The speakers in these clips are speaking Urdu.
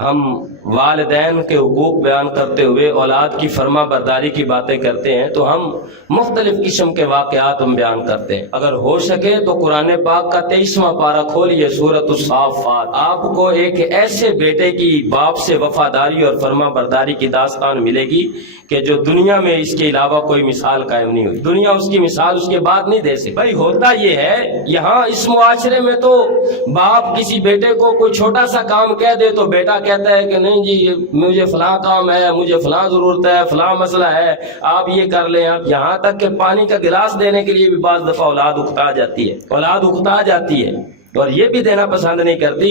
ہم والدین کے حقوق بیان کرتے ہوئے اولاد کی فرما برداری کی باتیں کرتے ہیں تو ہم مختلف قسم کے واقعات ہم بیان کرتے ہیں۔ اگر ہو سکے تو قرآن پاک کا 23واں پارہ کھولیے، سورۃ الصافات۔ آپ کو ایک ایسے بیٹے کی باپ سے وفاداری اور فرما برداری کی داستان ملے گی کہ جو دنیا میں اس کے علاوہ کوئی مثال قائم نہیں ہوئی، دنیا اس کی مثال اس کے بعد نہیں دے سکتی۔ بھائی ہوتا یہ ہے یہاں اس معاشرے میں تو باپ کسی بیٹے کو کوئی چھوٹا سا کام کہہ دے تو بیٹا کہتا ہے کہ نہیں جی مجھے فلاں کام ہے، مجھے فلاں ضرورت ہے، فلاں مسئلہ ہے، آپ یہ کر لیں۔ آپ یہاں تک کہ پانی کا گلاس دینے کے لیے بھی بعض دفعہ اولاد اکتا جاتی ہے اور یہ بھی دینا پسند نہیں کرتی۔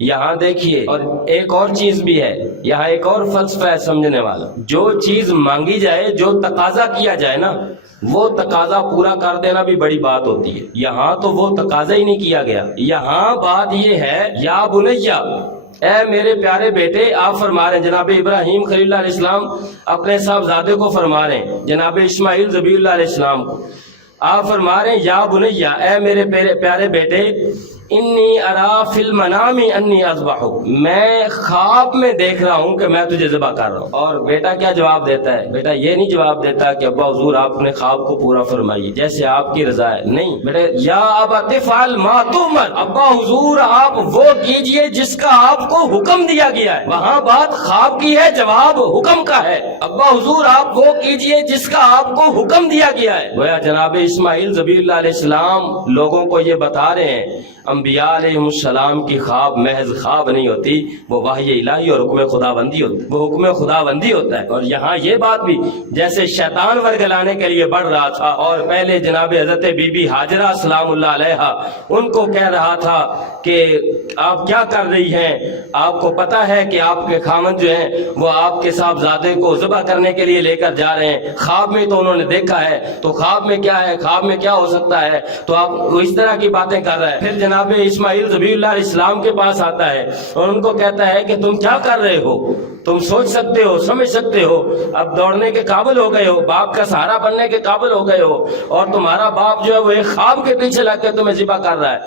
یہاں دیکھیے، اور ایک اور چیز بھی ہے، یہاں ایک اور فلسفہ ہے سمجھنے والا۔ جو چیز مانگی جائے، جو تقاضا کیا جائے نا، وہ تقاضا پورا کر دینا بھی بڑی بات ہوتی ہے۔ یہاں تو وہ تقاضا ہی نہیں کیا گیا، یہاں بات یہ ہے یا بنیا، اے میرے پیارے بیٹے۔ آپ فرما رہے ہیں جناب ابراہیم خلیل اللہ علیہ السلام اپنے صاحبزادے کو فرما رہے ہیں، جناب اسماعیل ذبیح اللہ علیہ السلام کو آپ فرما رہے ہیں یا بنیا، اے میرے پیارے بیٹے، انی ارا فی المنام انی اذبحک، میں خواب میں دیکھ رہا ہوں کہ میں تجھے ذبح کر رہا ہوں۔ اور بیٹا کیا جواب دیتا ہے؟ بیٹا یہ نہیں جواب دیتا کہ ابا حضور آپ نے خواب کو پورا فرمائیے جیسے آپ کی رضا ہے، نہیں بیٹا، یا ابت افعل ما تؤمر، ابا حضور آپ وہ کیجئے جس کا آپ کو حکم دیا گیا ہے۔ وہاں بات خواب کی ہے، جواب حکم کا ہے۔ ابا حضور آپ وہ کیجئے جس کا آپ کو حکم دیا گیا ہے۔ گویا جناب اسماعیل ذبیح اللہ علیہ السلام لوگوں کو یہ بتا رہے ہیں انبیاء علیہ السلام کی خواب محض خواب نہیں ہوتی، وہ وحی الہی اور حکم خداوندی ہوتی، وہ حکم خداوندی ہوتا ہے۔ اور یہاں یہ بات بھی جیسے شیطان ورگلانے کے لیے بڑھ رہا تھا اور پہلے جناب حضرت بی بی ہاجرہ سلام اللہ علیہا ان کو کہہ رہا تھا کہ آپ کیا کر رہی ہیں، آپ کو پتا ہے کہ آپ کے خامن جو ہیں وہ آپ کے صاحبزادے کو ذبح کرنے کے لیے لے کر جا رہے ہیں، خواب میں تو انہوں نے دیکھا ہے، تو خواب میں کیا ہے، خواب میں کیا ہو سکتا ہے، تو آپ اس طرح کی باتیں کر رہے ہیں۔ پھر جناب اسماعیل ذبیح اللہ علیہ السلام کے پاس آتا ہے اور ان کو کہتا ہے کہ تم کیا کر رہے ہو، تم سوچ سکتے ہو، سمجھ سکتے ہو، اب دوڑنے کے قابل ہو گئے ہو، باپ کا سہارا بننے کے قابل ہو گئے ہو، اور تمہارا باپ جو ہے وہ ایک خواب کے پیچھے لگ کے تمہیں ذبح کر رہا ہے،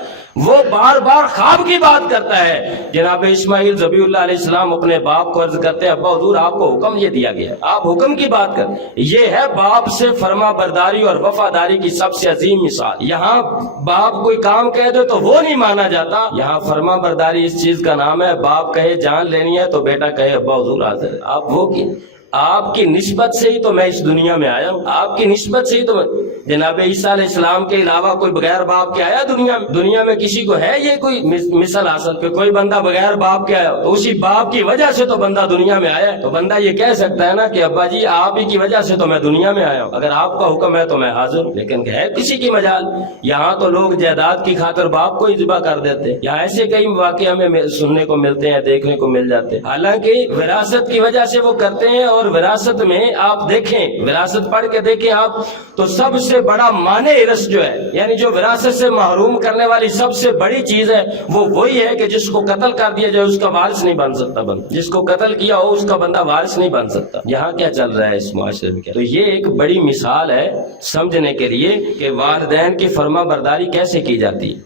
وہ بار بار خواب کی بات کرتا ہے۔ جناب اسماعیل ذبیح اللہ علیہ السلام اپنے باپ کو عرض کرتے ہیں ابا حضور آپ کو حکم یہ دیا گیا ہے، آپ حکم کی بات کر۔ یہ ہے باپ سے فرما برداری اور وفاداری کی سب سے عظیم مثال۔ یہاں باپ کوئی کام کہہ دے تو وہ نہیں مانا جاتا، یہاں فرما برداری اس چیز کا نام ہے۔ باپ کہے جان لینی ہے تو بیٹا کہے ابا حضور حاضر ہے۔ آپ وہ کی آپ کی نسبت سے ہی تو میں اس دنیا میں آیا ہوں، آپ کی نسبت سے ہی تو میں، جناب عیسیٰ علیہ السلام کے علاوہ کوئی بغیر باپ کے آیا دنیا میں کسی کو ہے یہ کوئی مثل حاصل کہ کوئی بندہ بغیر باپ کے آیا، تو اسی باپ کی وجہ سے تو بندہ دنیا میں آیا ہے۔ تو بندہ یہ کہہ سکتا ہے نا کہ ابا جی آپ ہی کی وجہ سے تو میں دنیا میں آیا ہوں، اگر آپ کا حکم ہے تو میں حاضر ہوں۔ لیکن ہے کسی کی مجال، یہاں تو لوگ جائیداد کی خاطر باپ کو ہی ذبح کر دیتے ہیں۔ یہاں ایسے کئی واقعہ ہمیں سننے کو ملتے ہیں، دیکھنے کو مل جاتے ہیں، حالانکہ وراثت کی وجہ سے وہ کرتے ہیں۔ اور وراثت میں آپ دیکھیں، وراثت پڑھ کے دیکھیں آپ، تو سب سے بڑا مانع ارث جو ہے، یعنی جو وراثت سے محروم کرنے والی سب سے بڑی چیز ہے، وہ وہی ہے کہ جس کو قتل کر دیا جائے اس کا وارث نہیں بن سکتا، جس کو قتل کیا ہو اس کا بندہ وارث نہیں بن سکتا۔ یہاں کیا چل رہا ہے اس معاشرے میں؟ تو یہ ایک بڑی مثال ہے سمجھنے کے لیے کہ والدین کی فرما برداری کیسے کی جاتی ہے۔